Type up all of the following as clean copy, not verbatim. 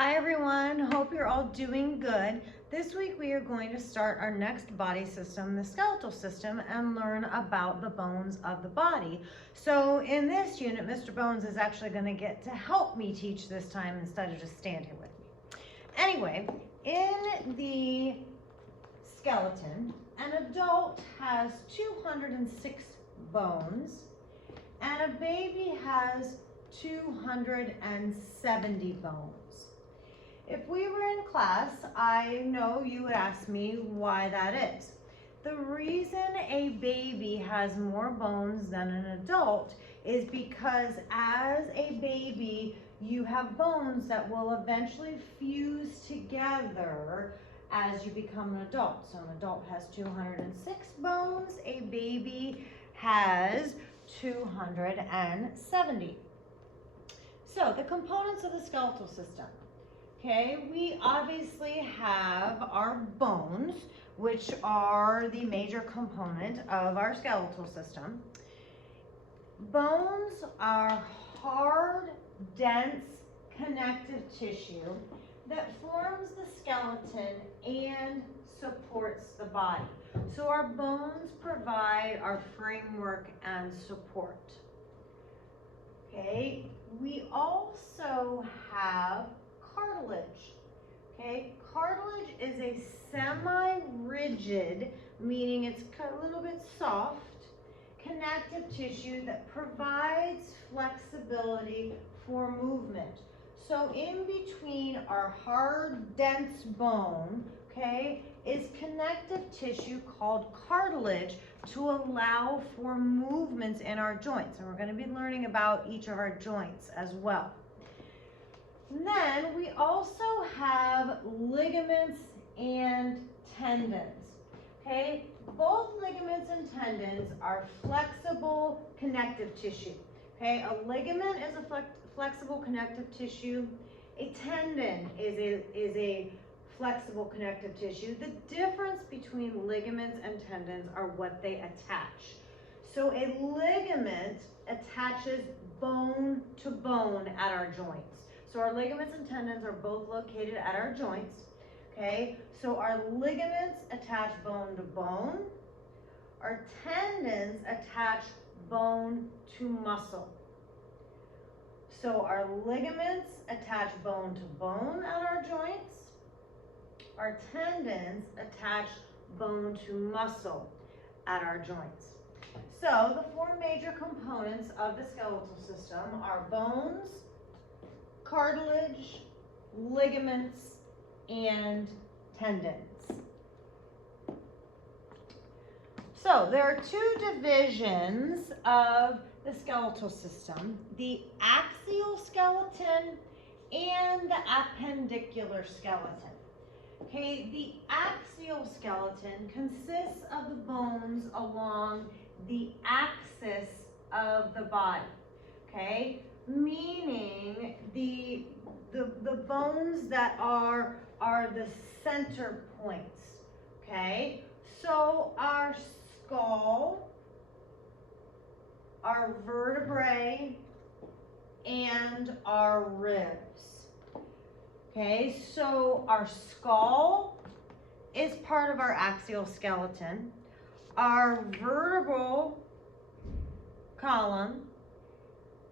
Hi everyone, hope you're all doing good. This week we are going to start our next body system, the skeletal system, and learn about the bones of the body. So in this unit, Mr. Bones is actually going to get to help me teach this time instead of just stand here with me. Anyway, in the skeleton, an adult has 206 bones and a baby has 270 bones. If we were in class, I know you would ask me why that is. The reason a baby has more bones than an adult is because as a baby, you have bones that will eventually fuse together as you become an adult. So an adult has 206 bones, a baby has 270. So the components of the skeletal system. Okay, we obviously have our bones, which are the major component of our skeletal system. Bones are hard, dense, connective tissue that forms the skeleton and supports the body. So our bones provide our framework and support. Okay, we also have cartilage. Okay, cartilage is a semi-rigid, meaning it's a little bit soft, connective tissue that provides flexibility for movement. So in between our hard, dense bone, okay, is connective tissue called cartilage to allow for movements in our joints. And we're going to be learning about each of our joints as well. Then we also have ligaments and tendons. Okay, both ligaments and tendons are flexible connective tissue. Okay, a ligament is a flexible connective tissue. A tendon is a flexible connective tissue. The difference between ligaments and tendons are what they attach. So a ligament attaches bone to bone at our joints. So our ligaments and tendons are both located at our joints. Okay, so our ligaments attach bone to bone. Our tendons attach bone to muscle. So our ligaments attach bone to bone at our joints. Our tendons attach bone to muscle at our joints. So the four major components of the skeletal system are bones, cartilage, ligaments, and tendons. So there are two divisions of the skeletal system, the axial skeleton and the appendicular skeleton. Okay, the axial skeleton consists of the bones along the axis of the body. Okay, meaning the bones that are the center points. Okay, so our skull, our vertebrae, and our ribs. Okay, so our skull is part of our axial skeleton. Our vertebral column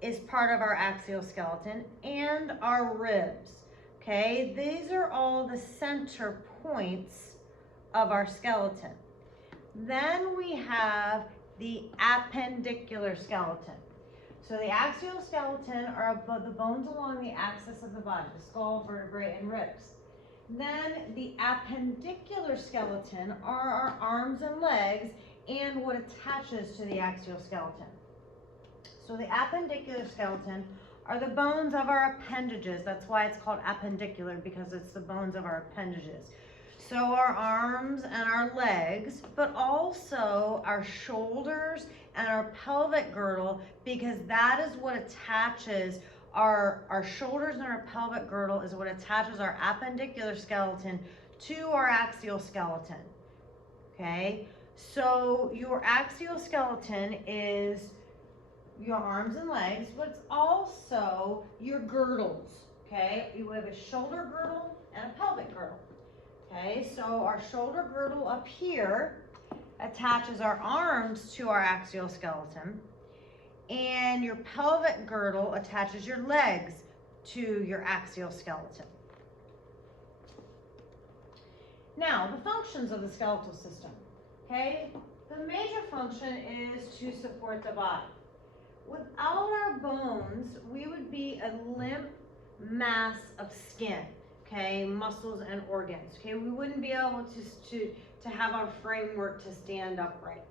is part of our axial skeleton, and our ribs. Okay, these are all the center points of our skeleton. Then we have the appendicular skeleton. So the axial skeleton are the bones along the axis of the body, the skull, vertebrae, and ribs. Then the appendicular skeleton are our arms and legs and what attaches to the axial skeleton. So the appendicular skeleton are the bones of our appendages. That's why it's called appendicular, because it's the bones of our appendages. So our arms and our legs, but also our shoulders and our pelvic girdle, because that is what attaches our shoulders, and our pelvic girdle is what attaches our appendicular skeleton to our axial skeleton. Okay, so your axial skeleton is your arms and legs, but it's also your girdles. okay? We have a shoulder girdle and a pelvic girdle, okay? So our shoulder girdle up here attaches our arms to our axial skeleton, and your pelvic girdle attaches your legs to your axial skeleton. Now, the functions of the skeletal system, okay? The major function is to support the body. Without our bones, we would be a limp mass of skin, okay, muscles and organs, okay? We wouldn't be able to have our framework to stand upright,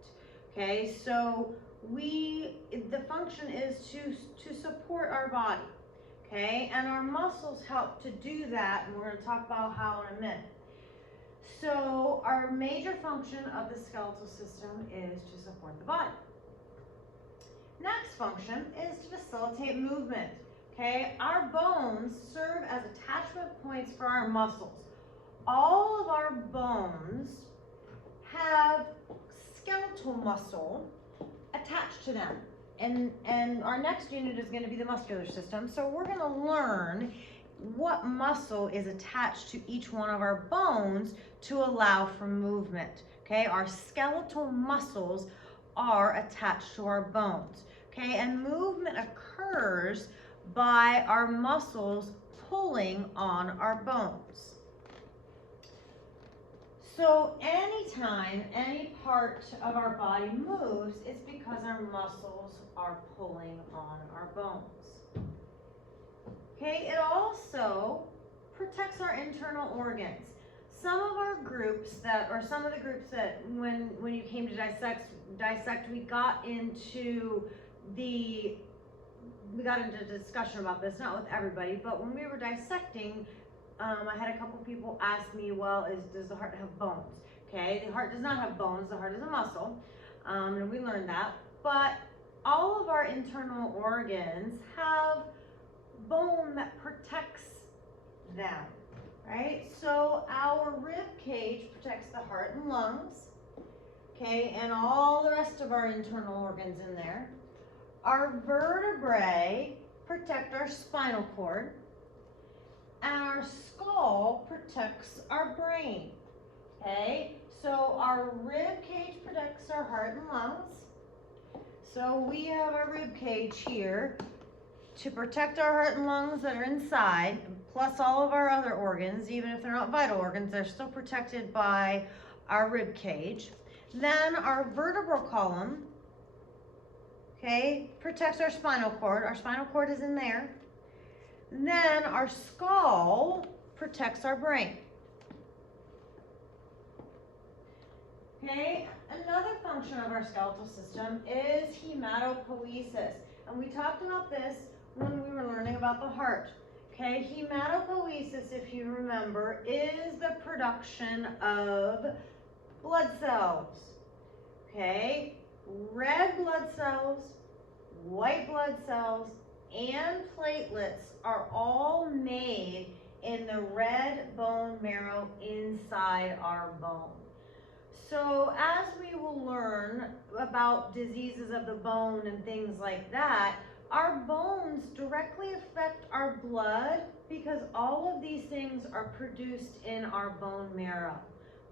okay? So the function is to support our body, okay? And our muscles help to do that, and we're going to talk about how in a minute. So our major function of the skeletal system is to support the body. Next function is to facilitate movement, okay? Our bones serve as attachment points for our muscles. All of our bones have skeletal muscle attached to them. And our next unit is going to be the muscular system. So we're going to learn what muscle is attached to each one of our bones to allow for movement, okay? Our skeletal muscles are attached to our bones, okay? And movement occurs by our muscles pulling on our bones. So anytime any part of our body moves, it's because our muscles are pulling on our bones. Okay, it also protects our internal organs. Some of our groups some of the groups that when you came to dissect, we got into discussion about this, not with everybody, but when we were dissecting, I had a couple people ask me, well, does the heart have bones? Okay, the heart does not have bones, the heart is a muscle, and we learned that, but all of our internal organs have bone that protects them, right? So our rib cage protects the heart and lungs, okay, and all the rest of our internal organs in there. Our vertebrae protect our spinal cord, and our skull protects our brain, okay? So our rib cage protects our heart and lungs. So we have our rib cage here to protect our heart and lungs that are inside, plus all of our other organs. Even if they're not vital organs, they're still protected by our rib cage. Then our vertebral column, okay, protects our spinal cord. Our spinal cord is in there. Then our skull protects our brain. Okay, another function of our skeletal system is hematopoiesis. And we talked about this when we were learning about the heart. Okay, hematopoiesis, if you remember, is the production of blood cells. Okay, red blood cells, white blood cells, and platelets are all made in the red bone marrow inside our bone. So as we will learn about diseases of the bone and things like that, our bones directly affect our blood because all of these things are produced in our bone marrow.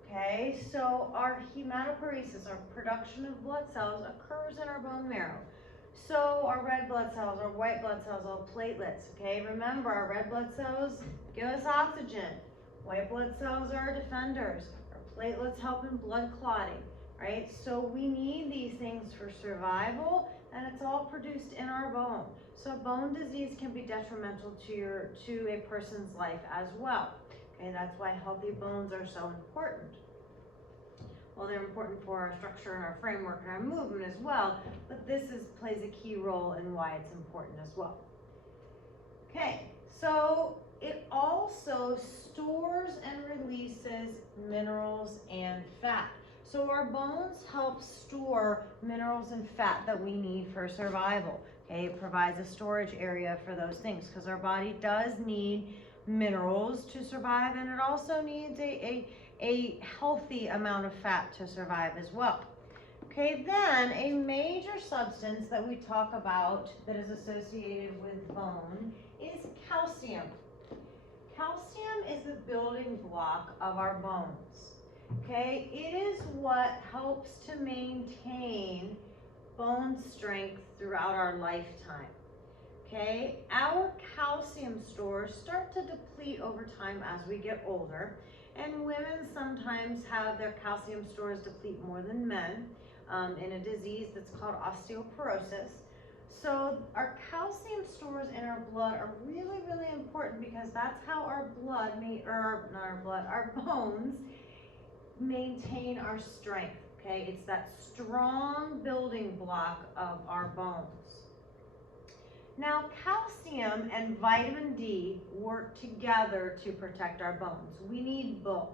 Okay, so our hematopoiesis, our production of blood cells, occurs in our bone marrow. So our red blood cells, our white blood cells, our platelets, okay? Remember, our red blood cells give us oxygen. White blood cells are our defenders. Our platelets help in blood clotting, right? So we need these things for survival, and it's all produced in our bone. So bone disease can be detrimental to a person's life as well. Okay, that's why healthy bones are so important. Well, they're important for our structure and our framework and our movement as well, but this plays a key role in why it's important as well. Okay, so it also stores and releases minerals and fat. So our bones help store minerals and fat that we need for survival. Okay, it provides a storage area for those things because our body does need minerals to survive, and it also needs a healthy amount of fat to survive as well. Okay, then a major substance that we talk about that is associated with bone is calcium. is the building block of our bones. Okay, it is what helps to maintain bone strength throughout our lifetime. Okay, our calcium stores start to deplete over time as we get older, and women sometimes have their calcium stores deplete more than men in a disease that's called osteoporosis. So our calcium stores in our blood are really, really important because that's how our our bones maintain our strength. Okay, it's that strong building block of our bones. Now, calcium and vitamin D work together to protect our bones. We need both,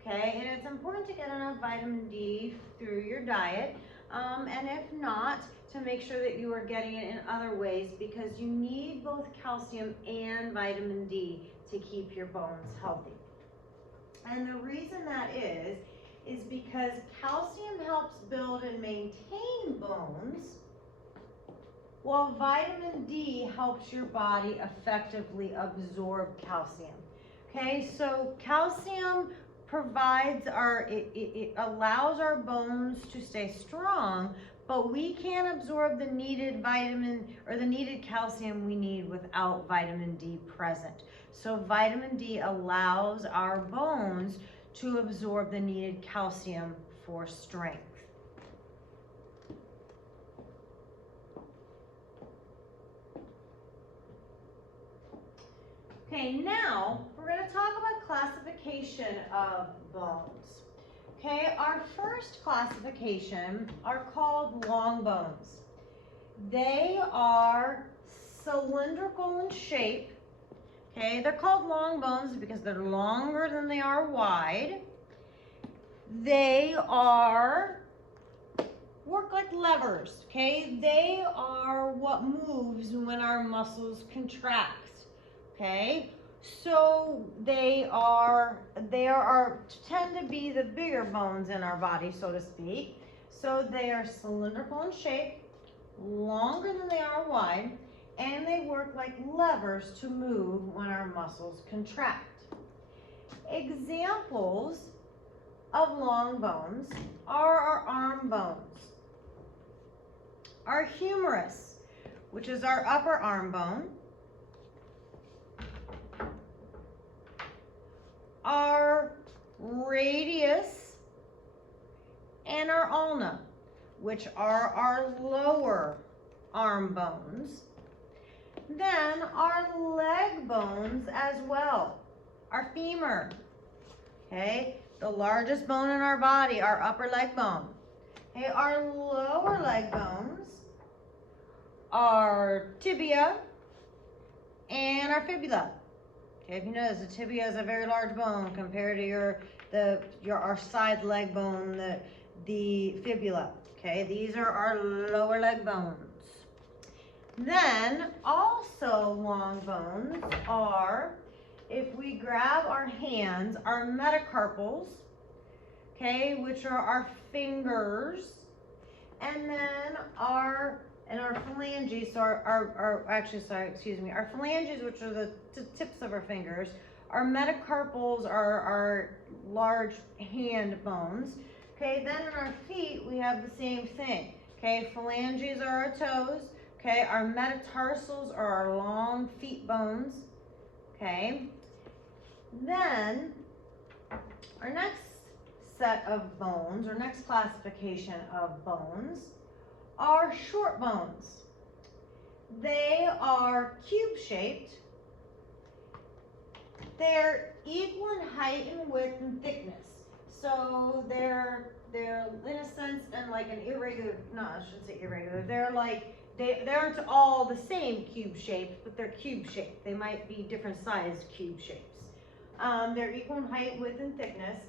okay? And it's important to get enough vitamin D through your diet, and if not, to make sure that you are getting it in other ways because you need both calcium and vitamin D to keep your bones healthy. And the reason that is because calcium helps build and maintain bones, while vitamin D helps your body effectively absorb calcium. Okay, so calcium provides it allows our bones to stay strong, but we can't absorb the needed vitamin or the needed calcium we need without vitamin D present. So vitamin D allows our bones to absorb the needed calcium for strength. Okay, now we're going to talk about classification of bones. Okay, our first classification are called long bones. They are cylindrical in shape. Okay, they're called long bones because they're longer than they are wide. They work like levers. Okay, they are what moves when our muscles contract. Okay, so they tend to be the bigger bones in our body, so to speak. So they are cylindrical in shape, longer than they are wide, and they work like levers to move when our muscles contract. Examples of long bones are our arm bones, our humerus, which is our upper arm bone, our radius, and our ulna, which are our lower arm bones. Then our leg bones as well, our femur, okay, the largest bone in our body, our upper leg bone. Okay, our lower leg bones, our tibia and our fibula. Okay, if you notice, the tibia is a very large bone compared to our side leg bone, the fibula. Okay, these are our lower leg bones. Then also long bones are, if we grab our hands, our metacarpals, okay, which are our fingers, and then our phalanges, so our phalanges, which are the tips of our fingers. Our metacarpals are our large hand bones. Okay, then in our feet, we have the same thing. Okay, phalanges are our toes. Okay, our metatarsals are our long feet bones. Okay, then our next set of bones, or next classification of bones, are short bones. They are cube-shaped. They're equal in height and width and thickness. So they're in a sense and like an irregular, no, I shouldn't say irregular. They're like, they aren't all the same cube shaped, but they're cube shaped. They might be different sized cube shapes. They're equal in height, width, and thickness.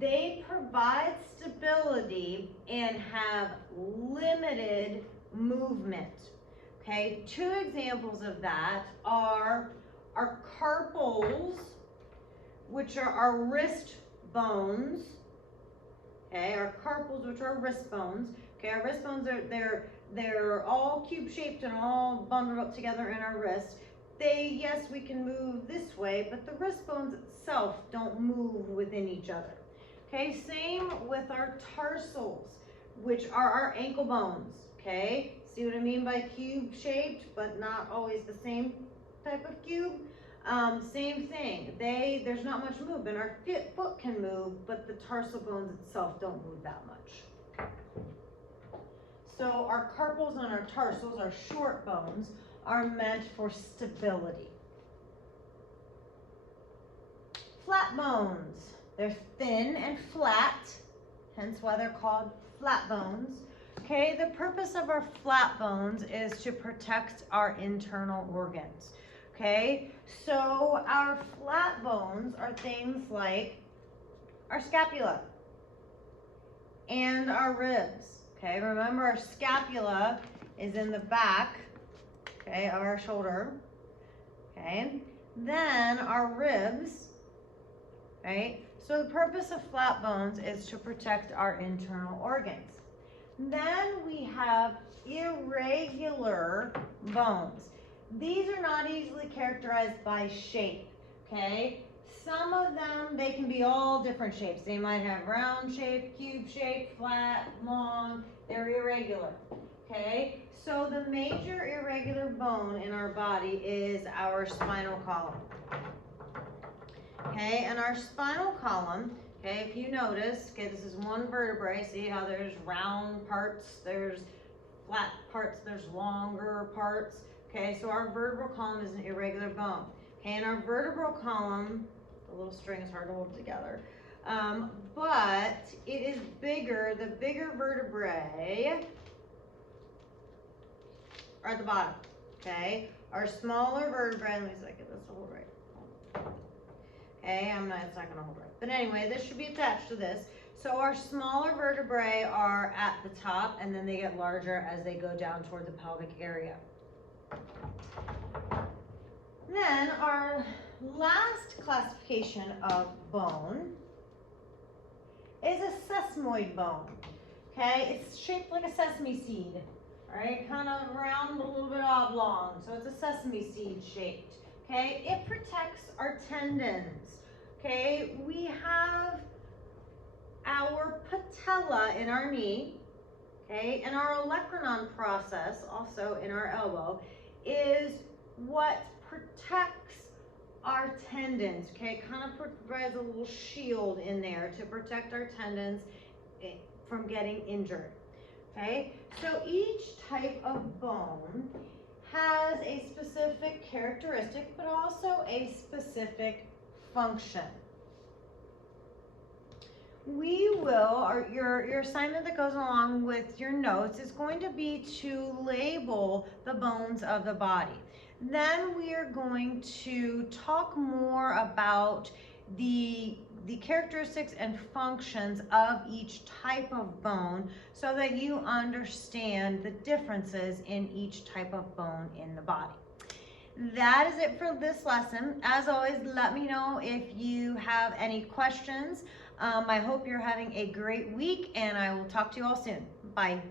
They provide stability and have limited movement. Okay, two examples of that are our carpals, which are our wrist bones. Okay, our carpals, which are wrist bones. Okay, our wrist bones they're all cube shaped and all bundled up together in our wrist. yes, we can move this way, but the wrist bones itself don't move within each other. Okay, same with our tarsals, which are our ankle bones. Okay, see what I mean by cube shaped, but not always the same type of cube? Same thing. There's not much movement. Our foot can move, but the tarsal bones itself don't move that much. So our carpals and our tarsals, our short bones, are meant for stability. Flat bones. They're thin and flat, hence why they're called flat bones. Okay, the purpose of our flat bones is to protect our internal organs. Okay, so our flat bones are things like our scapula and our ribs. Okay, remember our scapula is in the back, okay, of our shoulder. Okay, then our ribs, right? So the purpose of flat bones is to protect our internal organs. Then we have irregular bones. These are not easily characterized by shape, okay? Some of them, they can be all different shapes. They might have round shape, cube shape, flat, long. They're irregular, okay? So the major irregular bone in our body is our spinal column. Okay, and our spinal column, okay, if you notice, okay, this is one vertebrae. See how there's round parts, there's flat parts, there's longer parts. Okay, so our vertebral column is an irregular bone. Okay, and our vertebral column, the little string is hard to hold together, but it is bigger. The bigger vertebrae are at the bottom. Okay, our smaller vertebrae, let me see if I get this to hold right. Okay, it's not gonna hold right. But anyway, this should be attached to this. So our smaller vertebrae are at the top, and then they get larger as they go down toward the pelvic area. Then our last classification of bone is a sesamoid bone. Okay, it's shaped like a sesame seed, right? Kind of round, a little bit oblong. So it's a sesame seed shaped. Okay, it protects our tendons. Okay, we have our patella in our knee. Okay, and our olecranon process, also in our elbow, is what protects our tendons. Okay, it kind of provides a little shield in there to protect our tendons from getting injured. Okay, so each type of bone has a specific characteristic, but also a specific function. Your assignment that goes along with your notes is going to be to label the bones of the body. Then we are going to talk more about the characteristics and functions of each type of bone so that you understand the differences in each type of bone in the body. That is it for this lesson. As always, let me know if you have any questions. I hope you're having a great week, and I will talk to you all soon. Bye.